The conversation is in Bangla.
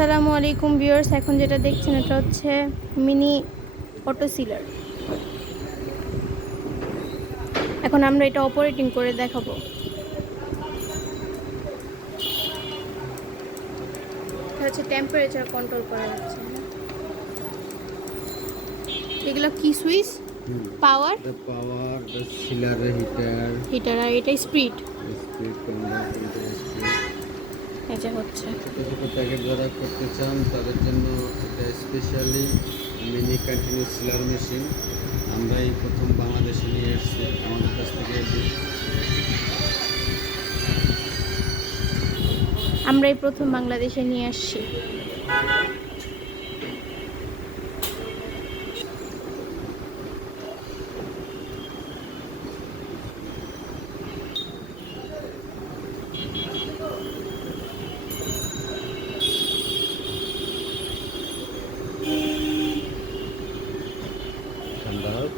আসসালামু আলাইকুম ভিউয়ার্স, এখন যেটা দেখছেন এটা হচ্ছে মিনি অটো সিলার। এখন আমরা এটা অপারেটিং করে দেখাবো। এটা হচ্ছে টেম্পারেচার কন্ট্রোল করা হচ্ছে। এগুলো কি switch? Power, The power, the chiller, heater, heater, আর এটা স্পিড। speed converter, speed. এটা হচ্ছে ছোট ছোট প্যাকেট যারা করতে চান তাদের জন্য এটা specially mini continuous chiller machine আমরা এই প্রথম বাংলাদেশে নিয়ে এসেছি আমাদের কাছ থেকে আমরাই প্রথম বাংলাদেশে নিয়ে আসছি। ঠান্ডা হোক